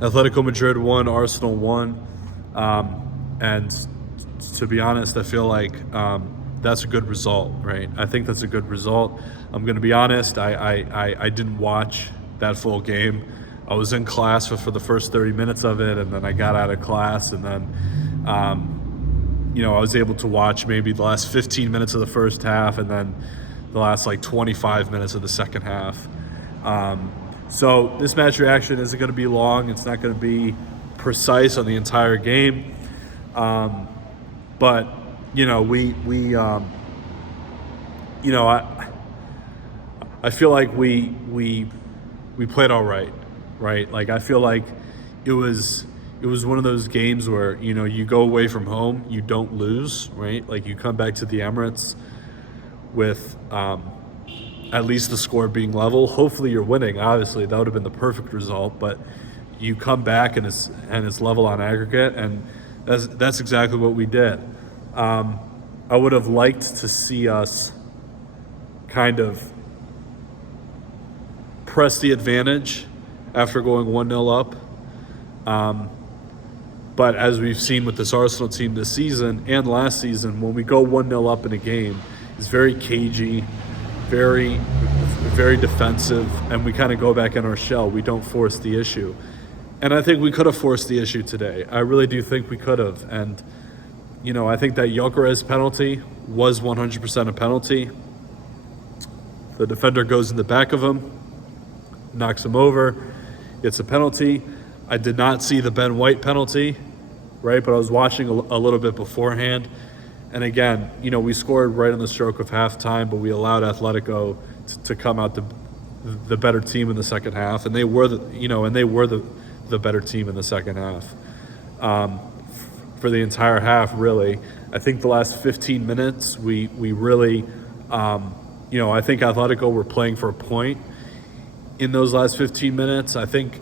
Atletico Madrid won, Arsenal won, and to be honest, I feel like that's a good result, right? I think that's a good result. I'm going to be honest. I didn't watch that full game. I was in class for the first 30 minutes of it, and then I got out of class, and then I was able to watch maybe the last 15 minutes of the first half, and then the last like 25 minutes of the second half. So this match reaction isn't going to be long. It's not going to be precise on the entire game. But I feel like we played all right, right? Like I feel like it was one of those games where you go away from home, you don't lose, right? Like you come back to the Emirates with at least the score being level. Hopefully you're winning. Obviously that would have been the perfect result, but you come back and it's level on aggregate, and that's exactly what we did. I would have liked to see us kind of press the advantage after going 1-0 up. But as we've seen with this Arsenal team this season and last season, when we go 1-0 up in a game, it's very cagey, very, very defensive, and we kind of go back in our shell. We don't force the issue. And I think we could have forced the issue today. I really do think we could have. And, I think that Gyökeres penalty was 100% a penalty. The defender goes in the back of him, knocks him over. It's a penalty. I did not see the Ben White penalty, right? But I was watching a little bit beforehand. And again, we scored right on the stroke of halftime, but we allowed Atletico to come out the better team in the second half. And they were the better team in the second half. For the entire half, really. I think the last 15 minutes, we really, I think Atletico were playing for a point in those last 15 minutes. I think,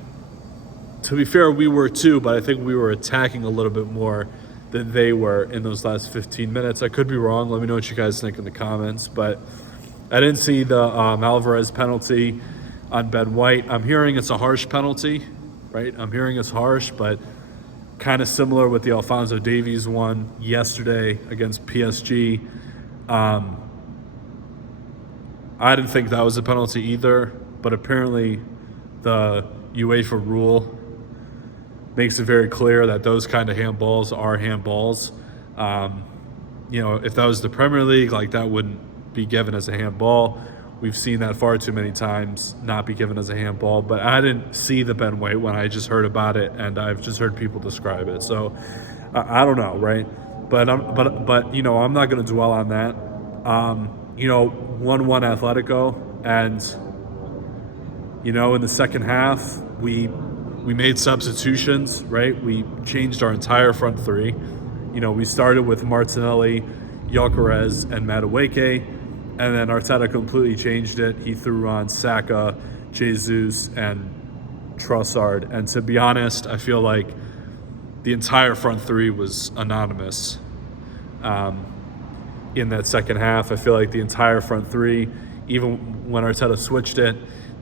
to be fair, we were too, but I think we were attacking a little bit more than they were in those last 15 minutes. I could be wrong. Let me know what you guys think in the comments. But I didn't see the Alvarez penalty on Ben White. I'm hearing it's a harsh penalty, right? I'm hearing it's harsh, but kind of similar with the Alphonso Davies one yesterday against PSG. I didn't think that was a penalty either, but apparently the UEFA rule makes it very clear that those kind of handballs are handballs. If that was the Premier League, like that wouldn't be given as a handball. We've seen that far too many times not be given as a handball, but I didn't see the Ben White one. I just heard about it, and I've just heard people describe it. So I don't know, right? But I'm not going to dwell on that. 1-1 Atletico, and in the second half we made substitutions, right? We changed our entire front three. We started with Martinelli, Gyökeres, and Madueke. And then Arteta completely changed it. He threw on Saka, Jesus, and Trossard. And to be honest, I feel like the entire front three was anonymous in that second half. I feel like the entire front three, even when Arteta switched it,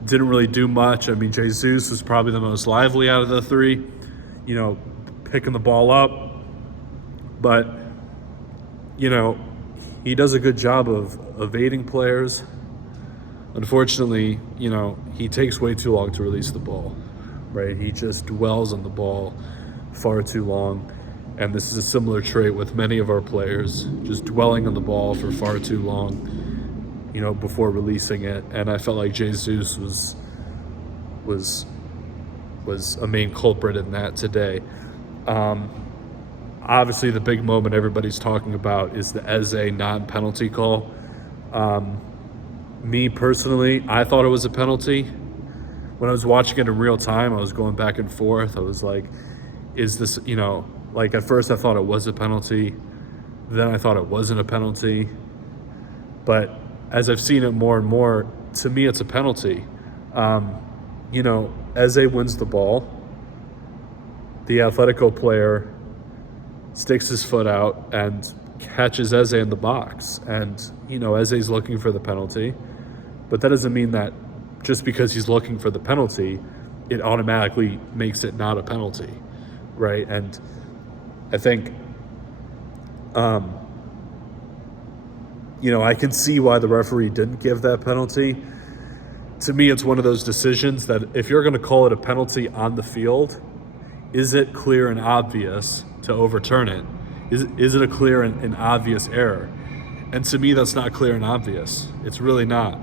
didn't really do much. I mean, Jesus was probably the most lively out of the three, picking the ball up. But, he does a good job of evading players. Unfortunately, he takes way too long to release the ball, right? He just dwells on the ball far too long. And this is a similar trait with many of our players, just dwelling on the ball for far too long, before releasing it. And I felt like Jesus was a main culprit in that today. Obviously, the big moment everybody's talking about is the Eze non-penalty call. Me personally, I thought it was a penalty. When I was watching it in real time, I was going back and forth. I was like, is this, at first I thought it was a penalty. Then I thought it wasn't a penalty. But as I've seen it more and more, to me it's a penalty. Eze wins the ball. The Atletico player sticks his foot out and catches Eze in the box. And, Eze's looking for the penalty. But that doesn't mean that just because he's looking for the penalty, it automatically makes it not a penalty, right? And I think, I can see why the referee didn't give that penalty. To me, it's one of those decisions that if you're going to call it a penalty on the field, is it clear and obvious to overturn it? Is it a clear and obvious error? And to me, that's not clear and obvious. It's really not,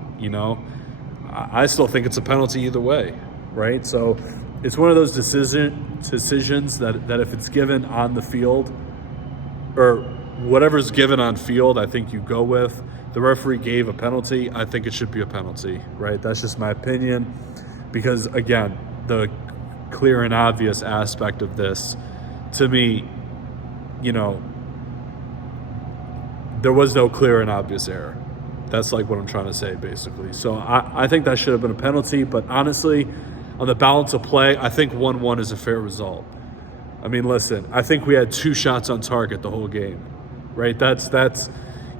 I still think it's a penalty either way, right? So it's one of those decisions that if it's given on the field, or whatever's given on field, I think you go with. The referee gave a penalty. I think it should be a penalty, right? That's just my opinion. Because, again, the clear and obvious aspect of this, to me, there was no clear and obvious error. That's like what I'm trying to say, basically. So I think that should have been a penalty. But honestly, on the balance of play, I think 1-1 is a fair result. I mean, listen, I think we had 2 shots on target the whole game, right? That's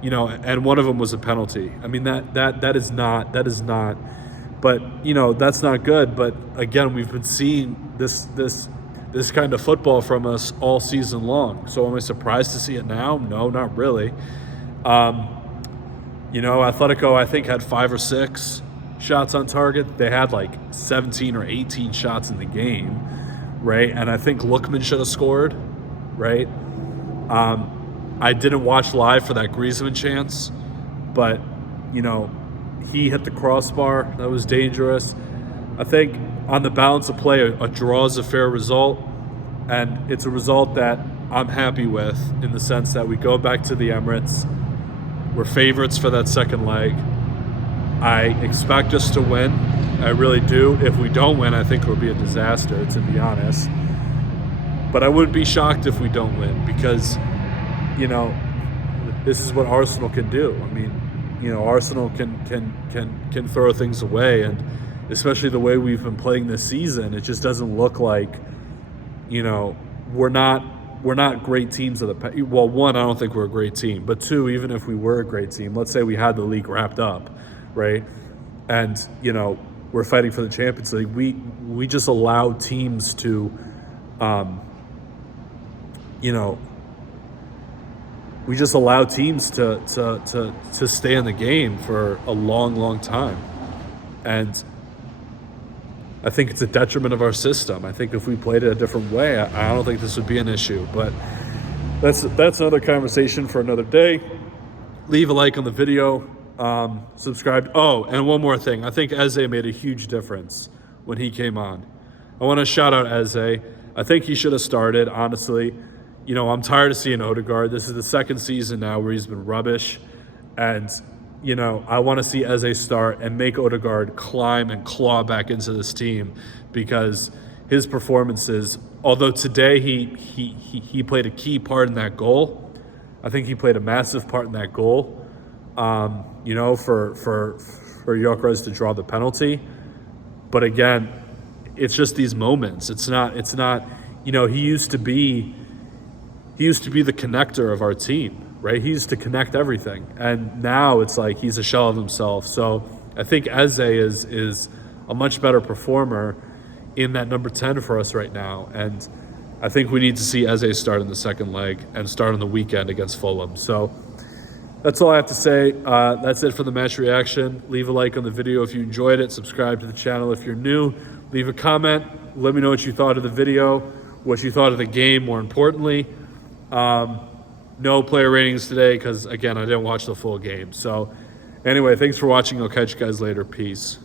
and one of them was a penalty. I mean, that is not, but that's not good. But again, we've been seeing this kind of football from us all season long. So am I surprised to see it now? No, not really. Atletico, I think, had 5 or 6 shots on target. They had like 17 or 18 shots in the game, right? And I think Lookman should have scored, right? I didn't watch live for that Griezmann chance, but, he hit the crossbar. That was dangerous. I think on the balance of play, a draw is a fair result, and it's a result that I'm happy with in the sense that we go back to the Emirates. We're favorites for that second leg. I expect us to win. I really do. If we don't win, I think it would be a disaster, to be honest. But I wouldn't be shocked if we don't win because, this is what Arsenal can do. I mean, Arsenal can throw things away, and especially the way we've been playing this season, it just doesn't look like, we're not great teams of the. Well, one, I don't think we're a great team, but two, even if we were a great team, let's say we had the league wrapped up, right, and we're fighting for the Champions League, we just allow teams to, we just allow teams to stay in the game for a long, long time. And I think it's a detriment of our system. I think if we played it a different way, I don't think this would be an issue. But that's another conversation for another day. Leave a like on the video. Subscribe. Oh, and one more thing. I think Eze made a huge difference when he came on. I want to shout out Eze. I think he should have started, honestly. I'm tired of seeing Odegaard. This is the second season now where he's been rubbish. And, I want to see Eze start and make Odegaard climb and claw back into this team because his performances, although today he played a key part in that goal, I think he played a massive part in that goal, for Gyökeres to draw the penalty. But again, it's just these moments. It's not, he used to be the connector of our team, right? He used to connect everything. And now it's like he's a shell of himself. So I think Eze is a much better performer in that number 10 for us right now. And I think we need to see Eze start in the second leg and start on the weekend against Fulham. So that's all I have to say. That's it for the match reaction. Leave a like on the video if you enjoyed it. Subscribe to the channel if you're new. Leave a comment. Let me know what you thought of the video, what you thought of the game, more importantly. No player ratings today because, again, I didn't watch the full game. So, anyway, thanks for watching. I'll catch you guys later. Peace.